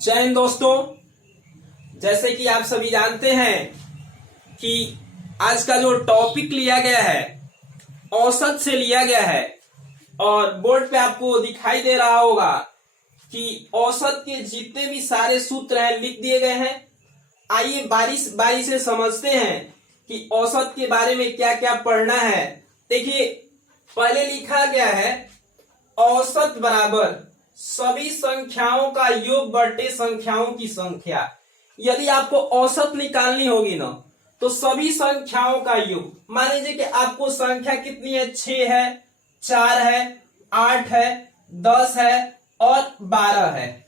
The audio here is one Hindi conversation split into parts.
जय हिंद दोस्तों। जैसे कि आप सभी जानते हैं कि आज का जो टॉपिक लिया गया है औसत से लिया गया है और बोर्ड पे आपको दिखाई दे रहा होगा कि औसत के जितने भी सारे सूत्र हैं लिख दिए गए हैं। आइए बारी बारी से समझते हैं कि औसत के बारे में क्या क्या पढ़ना है। देखिए, पहले लिखा गया है औसत बराबर सभी संख्याओं का योग बटे संख्याओं की संख्या। यदि आपको औसत निकालनी होगी ना तो सभी संख्याओं का योग, मान लीजिए कि आपको संख्या कितनी है, 6 है, 4 है, 8 है, 10 है और 12 है।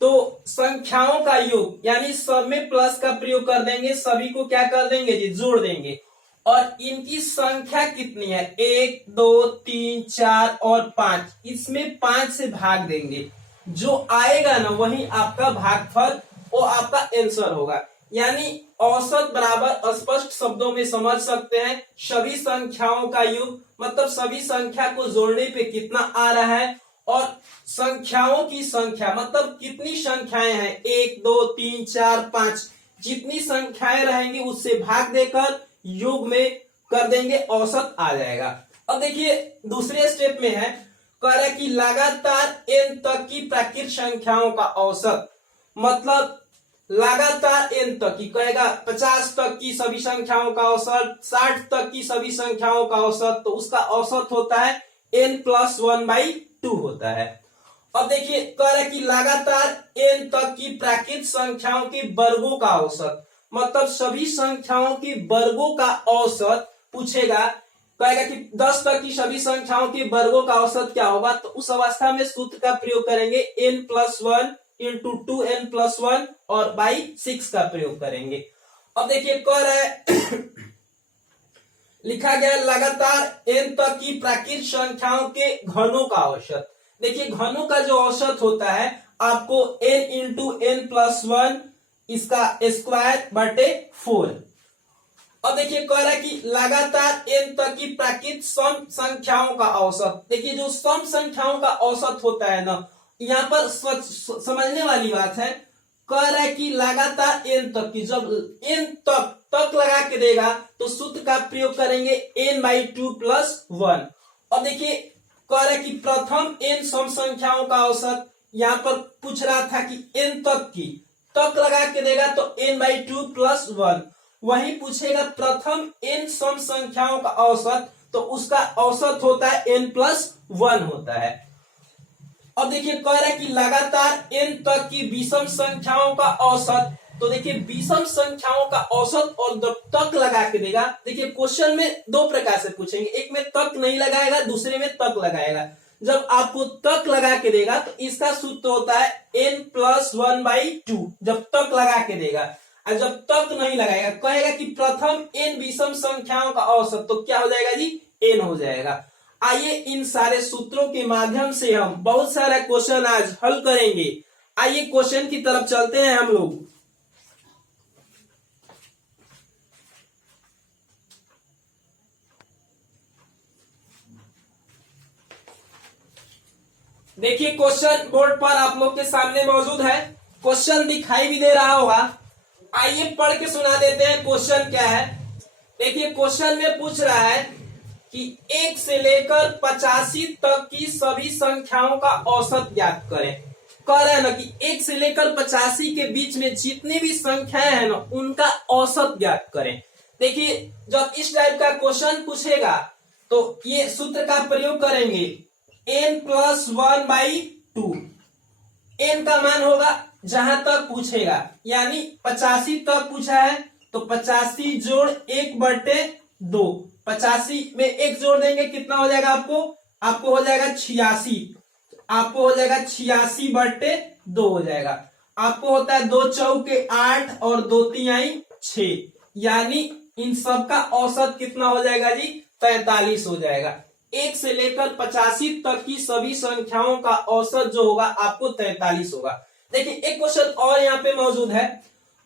तो संख्याओं का योग यानी सब में प्लस का प्रयोग कर देंगे, सभी को क्या कर देंगे जी, जोड़ देंगे। और इनकी संख्या कितनी है, 1 2 3 4 और 5, इसमें 5 से भाग देंगे। जो आएगा ना वही आपका भागफल, वो आपका आंसर होगा। यानी औसत बराबर स्पष्ट शब्दों में समझ सकते हैं सभी संख्याओं का योग, मतलब सभी संख्या को जोड़ने पे कितना आ रहा है, और संख्याओं की संख्या मतलब कितनी संख्याएं हैं, 1 2 3 4 5, जितनी संख्याएं रहेंगी उससे भाग देकर योग में कर देंगे, औसत आ जाएगा। अब देखिए दूसरे स्टेप में है, कह रहा है कि लगातार n तक की प्राकृत संख्याओं का औसत, मतलब लगातार n तक की, कहेगा 50 तक की सभी संख्याओं का औसत, 60 तक की सभी संख्याओं का औसत, तो उसका औसत होता है n+1/2 होता है। अब देखिए कह रहा है कि लगातार n तक की प्राकृत संख्याओं के वर्गों का औसत, मतलब सभी संख्याओं के वर्गों का औसत पूछेगा। कहेगा कि 10 तक की सभी संख्याओं के वर्गों का औसत क्या होगा, तो उस अवस्था में सूत्र का प्रयोग करेंगे n+1 इंटू 2n+1 और बाई 6 का प्रयोग करेंगे। अब देखिए कह रहा है लिखा गया लगातार n तक की प्राकृत संख्याओं के घनों का औसत। देखिए घनों का जो औसत होता है आपको n इंटू n+1 इसका स्क्वायर बटे 4। अब देखिए कह रहा है कि लगातार n तक की प्राकृत सम संख्याओं का औसत। देखिए जो सम संख्याओं का औसत होता है ना, यहाँ पर समझने वाली बात है। कह रहा है कि लगातार n तक की, जब n तक लगा के देगा तो सूत्र का प्रयोग करेंगे n/2 + 1। और देखिए कह रहा है कि प्रथम n सम संख्याओं का औसत, यहाँ पर पूछ रहा था कि n तक की, तक लगा के देगा तो n/2 + 1। वही पूछेगा प्रथम n सम संख्याओं का औसत, तो उसका औसत होता है n+1 होता है। अब देखिए कह रहा है कि लगातार n तक की विषम संख्याओं का औसत, तो देखिए विषम संख्याओं का औसत और जब तक लगा के देगा, देखिए क्वेश्चन में दो प्रकार से पूछेंगे, एक में तक नहीं लगाएगा, दूसरे में तक लगाएगा। जब आपको तक लगा के देगा तो इसका सूत्र होता है n+1/2, जब तक लगा के देगा। और जब तक नहीं लगाएगा, कहेगा कि प्रथम n विषम संख्याओं का औसत, तो क्या हो जाएगा जी, n हो जाएगा। आइए इन सारे सूत्रों के माध्यम से हम बहुत सारा क्वेश्चन आज हल करेंगे। आइए क्वेश्चन की तरफ चलते हैं हम लोग। देखिए क्वेश्चन बोर्ड पर आप लोग के सामने मौजूद है, क्वेश्चन दिखाई भी दे रहा होगा। आइए पढ़ के सुना देते हैं क्वेश्चन क्या है। देखिए क्वेश्चन में पूछ रहा है कि 1 से लेकर 85 तक की सभी संख्याओं का औसत ज्ञात करें। कह रहा है ना कि 1 से लेकर 85 के बीच में जितनी भी संख्याएं हैं ना उनका औसत ज्ञात करें। देखिए जब इस टाइप का क्वेश्चन पूछेगा तो ये सूत्र का प्रयोग करेंगे n+1/2। n का मान होगा जहां तक पूछेगा, यानी 85 तक पूछा है तो 85 जोड़ 1/2, 85 में 1 जोड़ देंगे कितना हो जाएगा, आपको हो जाएगा 86, आपको हो जाएगा 86/2 हो जाएगा। आपको होता है 2 चौके 8 और 2 तिहाई 6, यानी इन सब का औसत कितना हो जाएगा जी, 43 हो जाएगा। 1 से लेकर 85 तक की सभी संख्याओं का औसत जो होगा आपको 43 होगा। देखिए एक क्वेश्चन और यहाँ पे मौजूद है,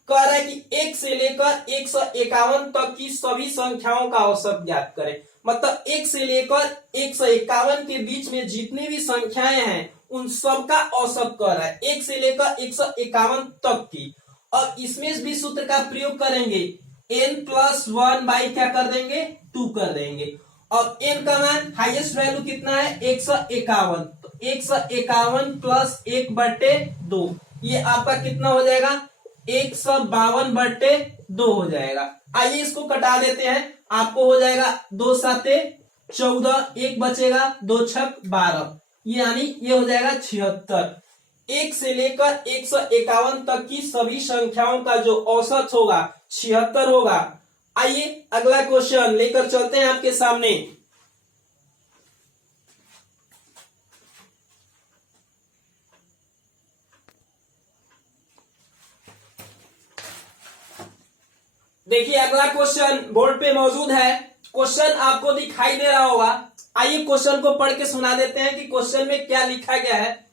कह रहा है कि 1 से लेकर 151 तक की सभी संख्याओं का औसत ज्ञात करें। मतलब 1 से लेकर 151 के बीच में जितनी भी संख्याएं हैं उन सब का औसत कर रहा है, 1 से लेकर 151 तक की। और इसमें भी सूत्र का प्रयोग करेंगे, n+1 बाई क्या कर देंगे 2 कर देंगे। अब n का मान हाईएस्ट वैल्यू कितना है 151, तो 151 प्लस 1/2 ये आपका कितना हो जाएगा 152/2 हो जाएगा। आइए इसको कटा देते हैं, आपको हो जाएगा 2 7 14, 1 बचेगा 2 6 12, यानी ये हो जाएगा 76। 1 से लेकर 151 तक की सभी संख्याओं का जो औसत होगा 76 होगा। आइए अगला क्वेश्चन लेकर चलते हैं आपके सामने। देखिए अगला क्वेश्चन बोर्ड पे मौजूद है, क्वेश्चन आपको दिखाई दे रहा होगा। आइए क्वेश्चन को पढ़ के सुना देते हैं कि क्वेश्चन में क्या लिखा गया है।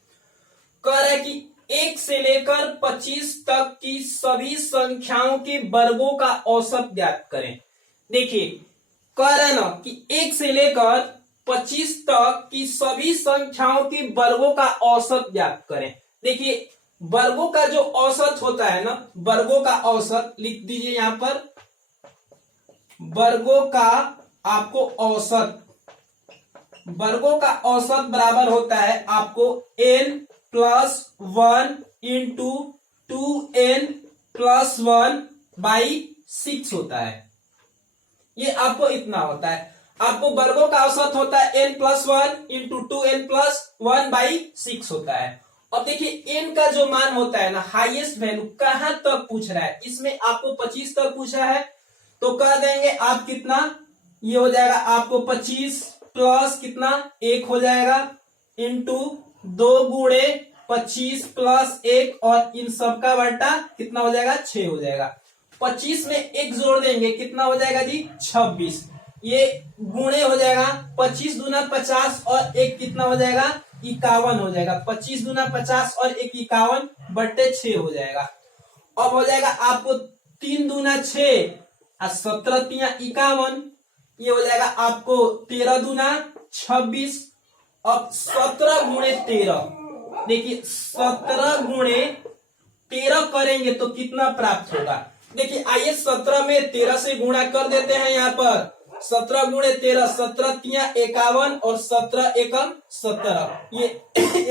कह रहा है कि 1 से लेकर 25 तक की सभी संख्याओं के वर्गों का औसत ज्ञात करें। देखिए कह रहा है ना कि 1 से लेकर 25 तक की सभी संख्याओं के वर्गों का औसत ज्ञात करें। देखिए वर्गों का जो औसत होता है ना, वर्गों का औसत लिख दीजिए यहां पर, वर्गों का आपको औसत, वर्गों का औसत बराबर होता है आपको n+1 इंटू 2n+1/6 होता है। ये आपको इतना होता है। आपको वर्गों का औसत होता है n+1 इंटू 2n+1/6 होता है। अब देखिए n का जो मान होता है ना, हाईएस्ट वैल्यू कहां तक पूछ रहा है, इसमें आपको 25 तक पूछा है, तो कर देंगे आप कितना, ये हो जाएगा आपको 25 प्लस कितना 1 हो जाएगा इंटू 2 गुणे 25 प्लस 1 और इन सब का बटा कितना हो जाएगा 6 हो जाएगा। 25 में 1 जोड़ देंगे कितना हो जाएगा जी 26, ये गुणे हो जाएगा 25 दूना 50 और 1 कितना हो जाएगा 51 हो जाएगा। 25 दूना 50 और 1 51/6 हो जाएगा। अब हो जाएगा आपको 3 दूना 6 और 17 तिया 51, ये हो जाएगा आपको 13 दूना 26। अब 17 गुणे 13, देखिए 17 गुणे 13 करेंगे तो कितना प्राप्त होगा। देखिए आइए 17 में 13 से गुणा कर देते हैं। यहाँ पर 17 गुणे 13, 17 तिया 51 और 17 एकम 17, ये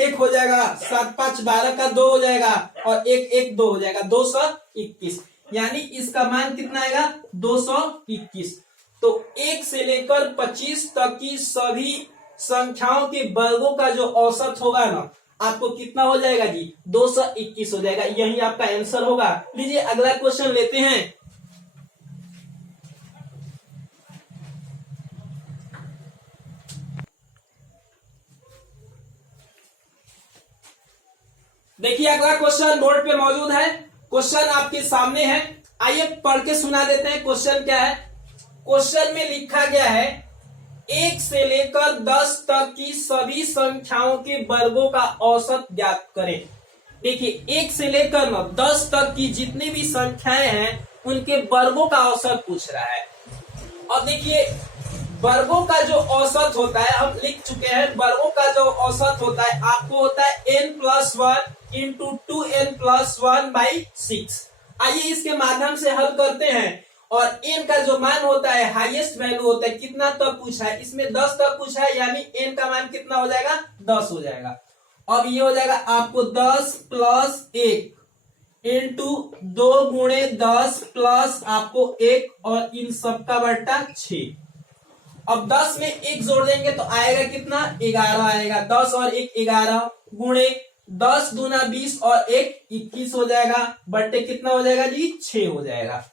1 हो जाएगा, 7 5 12 का 2 हो जाएगा और 1 1 2 हो जाएगा 221, यानी इसका मान कितना आएगा 221। तो 1 से लेकर 25 तक की सभी संख्याओं के वर्गों का जो औसत होगा ना, आपको कितना हो जाएगा जी 221 हो जाएगा। यही आपका आंसर होगा। लीजिए अगला क्वेश्चन लेते हैं। देखिए अगला क्वेश्चन बोर्ड पे मौजूद है, क्वेश्चन आपके सामने है। आइए पढ़ के सुना देते हैं क्वेश्चन क्या है। क्वेश्चन में लिखा गया है 1 से लेकर 10 तक की सभी संख्याओं के वर्गों का औसत ज्ञात करें। देखिए 1 से लेकर 10 तक की जितनी भी संख्याएं हैं उनके वर्गों का औसत पूछ रहा है। और देखिए वर्गों का जो औसत होता है हम लिख चुके हैं, वर्गों का जो औसत होता है आपको होता है n+1 इंटू 2n+1/6। आइए इसके माध्यम से हल करते हैं। और n का जो मान होता है हाईएस्ट वैल्यू होता है, कितना तक पूछा है, इसमें 10 तक पूछा है, यानी n का मान कितना हो जाएगा 10 हो जाएगा। अब ये हो जाएगा आपको 10 प्लस 1 इंटू 2 गुणे 10 प्लस आपको 1 और इन सबका बटा 6। अब 10 में 1 जोड़ देंगे तो आएगा कितना 11 आएगा। 10 और 1 11 गुणे 10 दूना 20 और 1 21 हो जाएगा, बट्टे कितना हो जाएगा जी 6 हो जाएगा।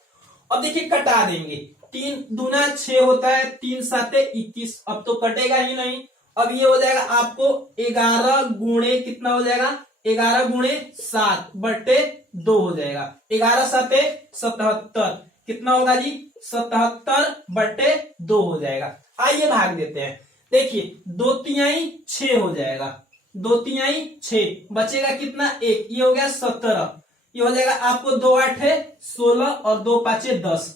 अब देखिए कटा देंगे, 3 दूना 6 होता है, 3 7 21, अब तो कटेगा ही नहीं। अब ये हो जाएगा आपको 11 गुणे कितना हो जाएगा 11 गुणे 7/2 हो जाएगा। 11 7 77, कितना होगा जी 77/2 हो जाएगा। आइए भाग देते हैं। देखिए 2 तिहाई 6 हो जाएगा, 2 तिहाई 6 बचेगा कितना 1, ये हो गया 17, ये हो जाएगा आपको 2 8 16 और 2 5 10।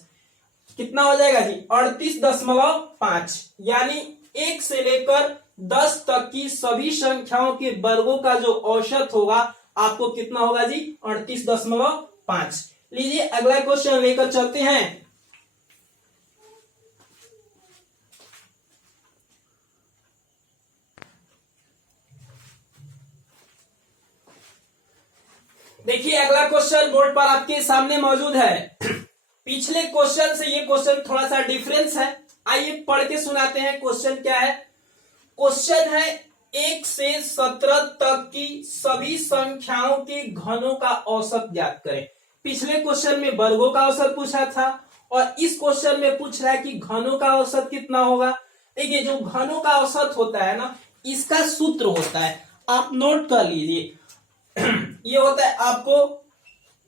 कितना हो जाएगा जी 38.5, यानी 1 से लेकर 10 तक की सभी संख्याओं के वर्गों का जो औसत होगा आपको कितना होगा जी 38.5। लीजिए अगला क्वेश्चन लेकर चलते हैं। देखिए अगला क्वेश्चन बोर्ड पर आपके सामने मौजूद है। पिछले क्वेश्चन से ये क्वेश्चन थोड़ा सा डिफरेंस है, आइए पढ़ के सुनाते हैं। क्वेश्चन क्या है? क्वेश्चन है 1 से 17 तक की सभी संख्याओं के घनों का औसत ज्ञात करें। पिछले क्वेश्चन में वर्गों का औसत पूछा था और इस क्वेश्चन में पूछ रहा है कि घनों का औसत कितना होगा। देखिए जो घनों का औसत होता है ना, इसका सूत्र होता है, आप नोट कर लीजिए। ये होता है आपको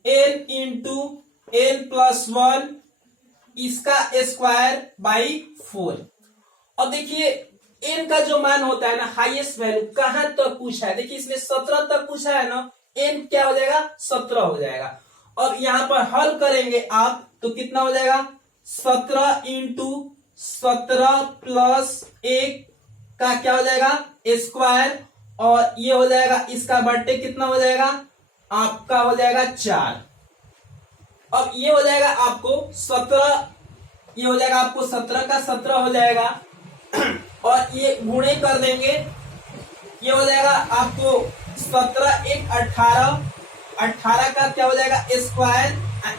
n इंटू n+1 इसका स्क्वायर बाई 4। और देखिए n का जो मान होता है ना, हाईएस्ट वैल्यू कहां तक पूछा है। देखिए इसमें 17 तक पूछा है ना, n क्या हो जाएगा 17 हो जाएगा। और यहां पर हल करेंगे आप तो कितना हो जाएगा 17 इंटू 17 प्लस 1 का क्या हो जाएगा स्क्वायर, और ये हो जाएगा इसका बट्टे कितना हो जाएगा आपका हो जाएगा 4। अब ये हो जाएगा आपको 17, ये हो जाएगा आपको 17 का 17 हो जाएगा और ये गुणे कर देंगे, ये हो जाएगा आपको 17 एक 18, 18 का क्या हो जाएगा स्क्वायर,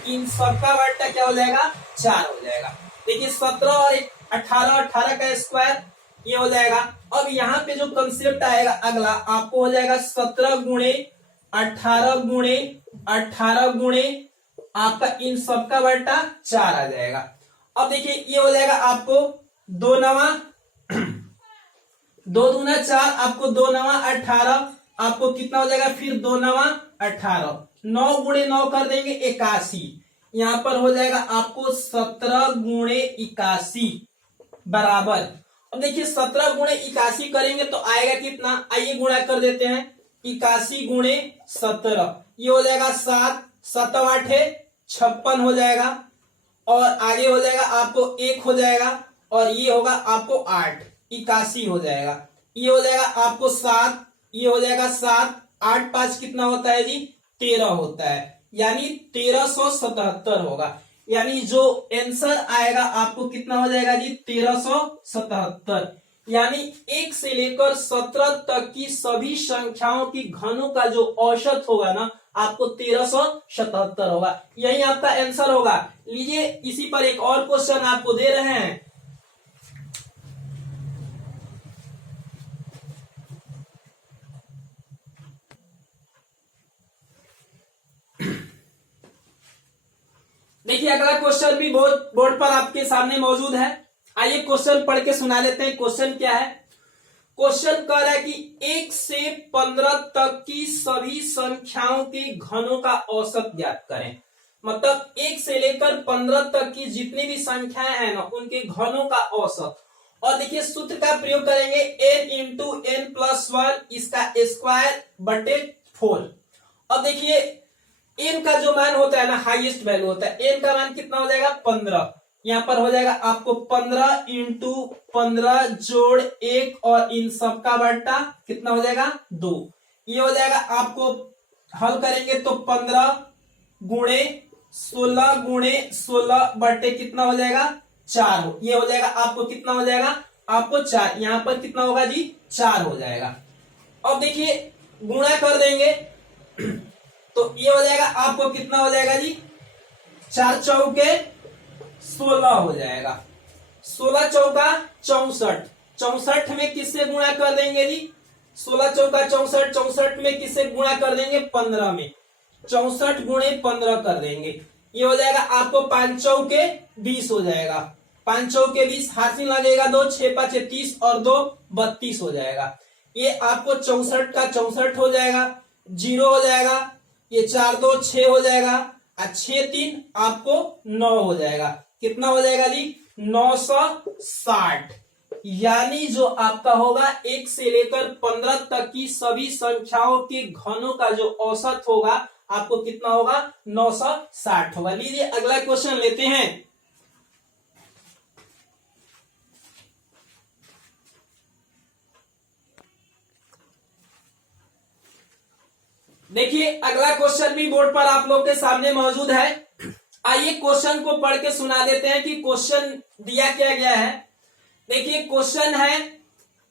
इन सबका बट्टा क्या हो जाएगा 4 हो जाएगा। देखिए 17 और 18, 18 का स्क्वायर ये हो जाएगा। अब यहाँ पे जो कंसेप्ट आएगा अगला आपको हो जाएगा 17 गुणे 18 गुणे 18 गुणे आपका इन सबका बट्टा 4 आ जाएगा। अब देखिए ये हो जाएगा आपको 2 नवा 2 दूना 4, आपको 2 नवा 18, आपको कितना हो जाएगा फिर 2 नवा 18, 9 गुणे 9 कर देंगे 81, यहाँ पर हो जाएगा आपको 17 गुणे 81 बराबर। अब देखिए 17 गुणे 81 करेंगे तो आएगा कितना, आइए गुणा कर देते हैं 81 गुणे 17, ये हो जाएगा 7, 7 8 56 हो जाएगा, और आगे हो जाएगा आपको 1 हो जाएगा, और ये होगा आपको 8 81 हो जाएगा, ये हो जाएगा आपको 7, ये हो जाएगा 7 8 5 कितना होता है जी 13 होता है, यानी 1377 होगा। यानी जो आंसर आएगा आपको कितना हो जाएगा जी 1377। यानी 1 से लेकर 17 तक की सभी संख्याओं की घनों का जो औसत होगा ना आपको 1377 होगा, यही आपका आंसर होगा। लीजिए इसी पर एक और क्वेश्चन आपको दे रहे हैं। देखिए अगला क्वेश्चन भी बोर्ड पर आपके सामने मौजूद है, आइए क्वेश्चन पढ़ के सुना लेते हैं। क्वेश्चन क्या है? क्वेश्चन कह रहा है कि 1 से 15 तक की सभी संख्याओं के घनों का औसत ज्ञात करें। मतलब 1 से लेकर 15 तक की जितनी भी संख्याएं हैं ना उनके घनों का औसत। और देखिए सूत्र का प्रयोग करेंगे n इंटू n+1 इसका स्क्वायर बटे 4। अब देखिए n का जो मान होता है ना हाईएस्ट वैल्यू होता है, n का मान कितना हो जाएगा 15, यहाँ पर हो जाएगा आपको 15 इंटू 15 जोड़ 1 और इन सबका बट्टा कितना हो जाएगा 2। ये हो जाएगा आपको हल करेंगे तो 15 गुणे 16 गुणे 16 बट्टे कितना हो जाएगा 4, ये हो जाएगा आपको कितना हो जाएगा आपको 4, यहाँ पर कितना होगा जी 4 हो जाएगा। अब देखिए गुणा कर देंगे तो ये हो जाएगा आपको कितना हो जाएगा जी 4 चौके 16 हो जाएगा, 16 चौका 64, 64 में किससे गुणा कर देंगे जी 16 चौका 64, 64 में किससे गुणा कर देंगे 15 में, 64 गुणे 15 कर देंगे, ये हो जाएगा आपको 5 चौके 20 हो जाएगा, 5 चौके 20 हाथ में लगेगा 2, 6 5 30 और 2 32 हो जाएगा। ये आपको 64 का 64 हो जाएगा, 0 हो जाएगा, ये 4 2 6 हो जाएगा, 6 3 आपको 9 हो जाएगा, कितना हो जाएगा जी 960। यानी जो आपका होगा 1 से लेकर 15 तक की सभी संख्याओं के घनों का जो औसत होगा आपको कितना होगा 960 होगा। लीजिए अगला क्वेश्चन लेते हैं। देखिए अगला क्वेश्चन भी बोर्ड पर आप लोग के सामने मौजूद है। आइए क्वेश्चन को पढ़ के सुना देते हैं कि क्वेश्चन दिया क्या गया है। देखिए क्वेश्चन है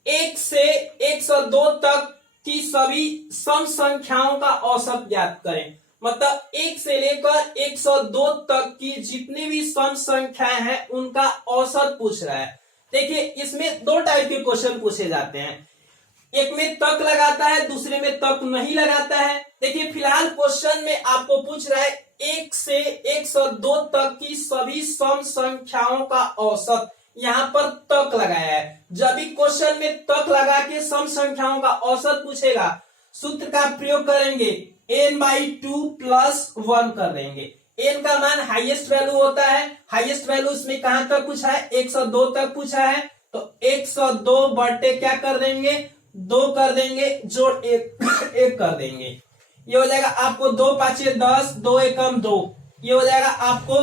1 से 102 तक की सभी सम संख्याओं का औसत ज्ञात करें। मतलब 1 से लेकर 102 तक की जितनी भी सम संख्याएं हैं उनका औसत पूछ रहा है। देखिए इसमें दो टाइप के क्वेश्चन पूछे जाते हैं, एक में तक लगाता है, दूसरे में तक नहीं लगाता है। देखिए फिलहाल क्वेश्चन में आपको पूछ रहा है 1 से 102 तक की सभी सम संख्याओं का औसत, यहाँ पर तक लगाया है। जब भी क्वेश्चन में तक लगा के सम संख्याओं का औसत पूछेगा, सूत्र का प्रयोग करेंगे, n/2 + 1 कर देंगे। n का मान हाईएस्ट वैल्यू होता है, हाईएस्ट वैल्यू इसमें कहां तक पूछा है, 102 तक पूछा है, तो 102 बटे क्या कर देंगे, 2 कर देंगे, जोड़ 1 कर देंगे। ये हो जाएगा आपको 2 5 10, 2 एकम 2, ये हो जाएगा आपको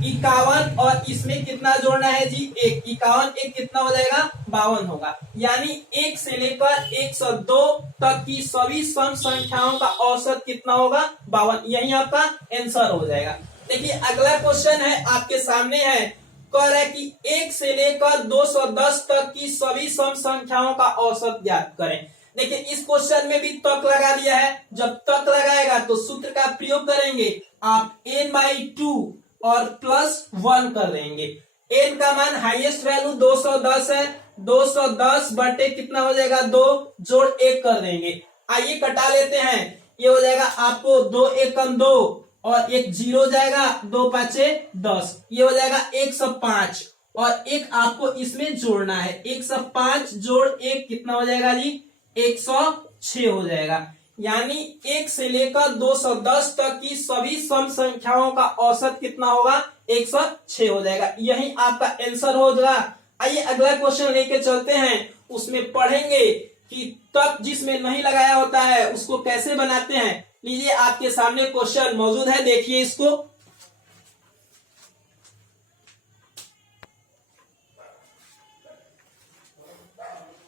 51, और इसमें कितना जोड़ना है जी, 1। 51 1 कितना हो जाएगा, 52 होगा। यानी 1 से लेकर 102 तक की सभी सम संख्याओं का औसत कितना होगा, 52। यही आपका आंसर हो जाएगा। देखिए अगला क्वेश्चन है आपके सामने है, कह रहा है कि 1 से लेकर 210 तक की सभी सम संख्याओं का औसत ज्ञात करें। देखिए इस क्वेश्चन में भी तक लगा दिया है। जब तक लगाएगा तो सूत्र का प्रयोग करेंगे, आप n/2 और +1 कर देंगे। n का मान हाईएस्ट वैल्यू 210 है, 210 बटे कितना हो जाएगा, 2, जोड़ 1 कर देंगे। आइए कटा लेते हैं, ये हो जाएगा आपको 2 एकम 2 और 1 0 जाएगा, 2 5 10, ये हो जाएगा 105, और 1 आपको इसमें जोड़ना है, 105 जोड़ 1 कितना हो जाएगा जी, 106 हो जाएगा। यानी 1 से लेकर 210 तक की सभी सम संख्याओं का औसत कितना होगा, 106 हो जाएगा। यही आपका आंसर हो जाएगा। आइए अगला क्वेश्चन लेके चलते हैं, उसमें पढ़ेंगे कि तक जिसमें नहीं लगाया होता है उसको कैसे बनाते हैं। लीजिए आपके सामने क्वेश्चन मौजूद है, देखिए इसको।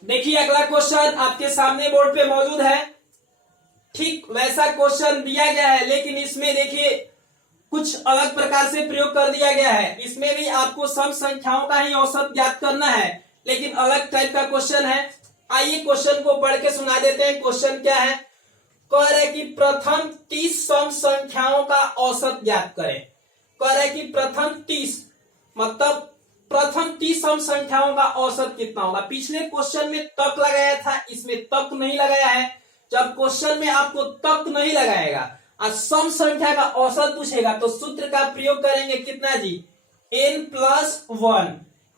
देखिए अगला क्वेश्चन आपके सामने बोर्ड पे मौजूद है। ठीक वैसा क्वेश्चन दिया गया है, लेकिन इसमें देखिए कुछ अलग प्रकार से प्रयोग कर दिया गया है। इसमें भी आपको सम संख्याओं का ही औसत ज्ञात करना है, लेकिन अलग टाइप का क्वेश्चन है। आइए क्वेश्चन को पढ़ के सुना देते हैं। क्वेश्चन क्या है, कह रहे कि प्रथम 30 सम संख्याओं का औसत ज्ञात करें। कह रहे कि प्रथम 30 मतलब प्रथम 30 सम संख्याओं का औसत कितना होगा। पिछले क्वेश्चन में तक लगाया था, इसमें तक नहीं लगाया है। जब क्वेश्चन में आपको तक नहीं लगाएगा और सम संख्या का औसत पूछेगा तो सूत्र का प्रयोग करेंगे, कितना जी, n+1।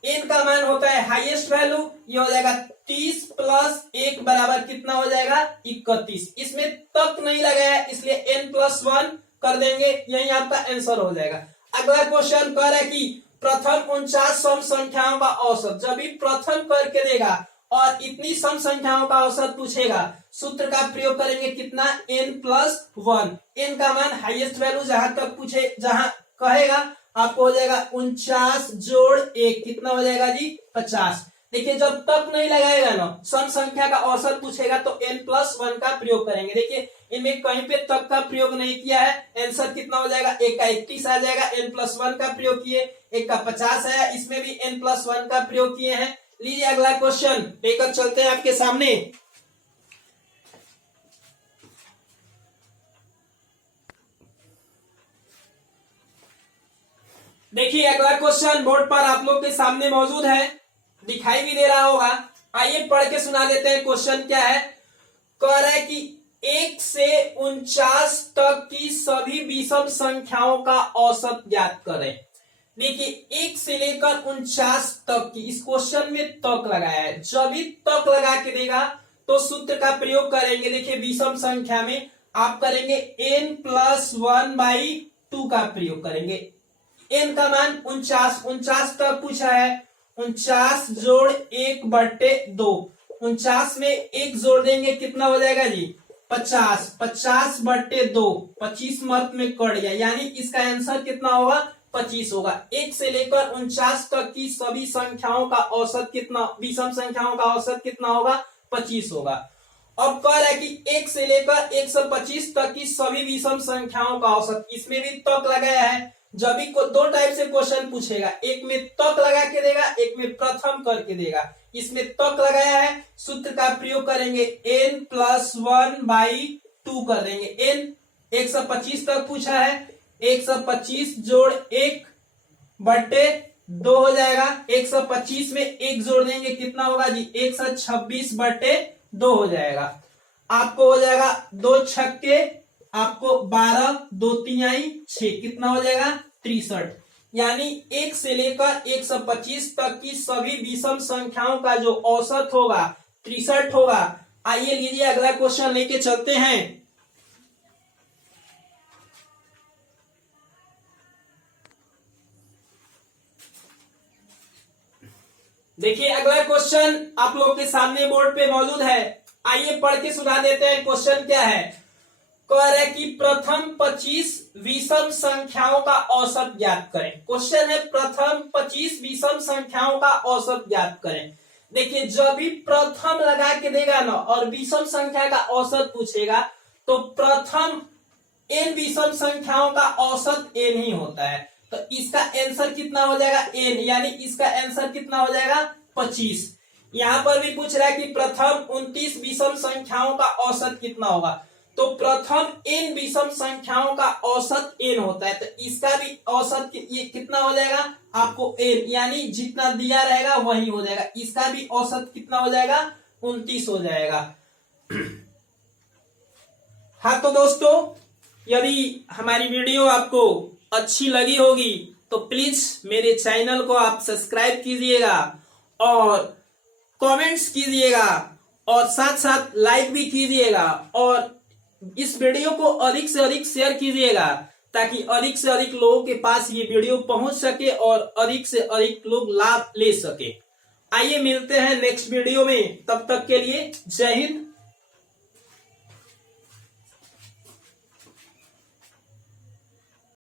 n का मान होता है हाईएस्ट वैल्यू, ये हो जाएगा 30 + 1 बराबर कितना हो जाएगा, 31। इसमें तक नहीं लगाया इसलिए n+1 कर देंगे, यही आपका आंसर हो जाएगा। अगला क्वेश्चन कह रहा है कि प्रथम 49 सम संख्याओं का औसत। जब भी प्रथम करके देगा और इतनी सम संख्याओं का औसत पूछेगा, सूत्र का प्रयोग करेंगे, कितना, n+1। n का मान हाईएस्ट वैल्यू जहां तक पूछे, जहां कहेगा आपको हो जाएगा 49 जोड़ 1 कितना हो जाएगा जी, 50। देखिए जब तक नहीं लगाएगा ना, सम संख्या का औसत पूछेगा तो n+1 का प्रयोग करेंगे। देखिए इनमें कहीं पे तक का प्रयोग नहीं किया है, आंसर कितना हो जाएगा, 1 का 31 आ जाएगा। n+1 का प्रयोग किए, 1 का 50 आया, इसमें भी n+1 का प्रयोग किए हैं। लीजिए अगला क्वेश्चन लेकर चलते हैं आपके सामने। देखिए अगला क्वेश्चन बोर्ड पर आप लोग के सामने मौजूद है, दिखाई भी दे रहा होगा। आइए पढ़ के सुना देते हैं। क्वेश्चन क्या है, कह रहा है कि 1 से 49 तक की सभी विषम संख्याओं का औसत ज्ञात करें। देखिए 1 से लेकर 49 तक की, इस क्वेश्चन में तक लगाया है। जब भी तक लगा के देगा तो सूत्र का प्रयोग करेंगे। देखिए विषम संख्या में आप करेंगे n+1/2 का प्रयोग करेंगे। n का मान 49 तक पूछा है, 49 जोड़ 1 बटे 2, 49 में 1 जोड़ देंगे, कितना हो जाएगा जी, 50। 50 बटे 2, 25 मर्द में कट गया, यानी इसका आंसर कितना होगा, 25 होगा। 1 से लेकर 49 तक की सभी संख्याओं का औसत कितना, विषम संख्याओं का औसत कितना होगा, 25 होगा। अब कह रहा है कि 1 से लेकर 125 तक की सभी विषम संख्याओं का औसत, इसमें भी तक लगाया है। जब भी दो टाइप से क्वेश्चन पूछेगा, एक में तक लगा के देगा, एक में प्रथम करके देगा। इसमें तक लगाया है, सूत्र का प्रयोग करेंगे, n+1/2 कर देंगे। n 125 तक पूछा है, 125 जोड़ 1/2 हो जाएगा। 125 में 1 जोड़ देंगे, कितना होगा जी, 126/2 हो जाएगा। आपको हो जाएगा 2 छक्के, आपको 12, 2 तिहाई 6, कितना हो जाएगा 63। यानी 1 से लेकर 125 तक की सभी विषम संख्याओं का जो औसत होगा 63 होगा। आइए लीजिए अगला क्वेश्चन लेके चलते हैं। देखिए अगला क्वेश्चन आप लोग के सामने बोर्ड पे मौजूद है। आइए पढ़ के सुना देते हैं। क्वेश्चन क्या है, कह रहा है कि प्रथम 25 विषम संख्याओं का औसत ज्ञात करें। क्वेश्चन है प्रथम 25 विषम संख्याओं का औसत ज्ञात करें। देखिए जब भी प्रथम लगा के देगा ना और विषम संख्या का औसत पूछेगा तो प्रथम n विषम संख्याओं का औसत n ही होता है। तो इसका आंसर कितना हो जाएगा n, यानी इसका आंसर कितना हो जाएगा 25। यहां पर भी पूछ रहा है कि प्रथम 29 विषम संख्याओं का औसत कितना होगा, तो प्रथम n विषम संख्याओं का औसत n होता है। तो इसका भी औसत ये कितना हो जाएगा आपको n, यानी जितना दिया रहेगा वही हो जाएगा। इसका भी औसत कितना हो जाएगा 29 हो जाएगा। हाँ तो दोस्तों, यदि हमारी वीडियो आपको अच्छी लगी होगी तो प्लीज मेरे चैनल को आप सब्सक्राइब कीजिएगा और कमेंट्स कीजिएगा और साथ साथ लाइक भी कीजिएगा और इस वीडियो को अधिक से अधिक शेयर कीजिएगा ताकि अधिक से अधिक लोगों के पास ये वीडियो पहुंच सके और अधिक से अधिक लोग लाभ ले सके। आइए मिलते हैं नेक्स्ट वीडियो में, तब तक के लिए जय हिंद,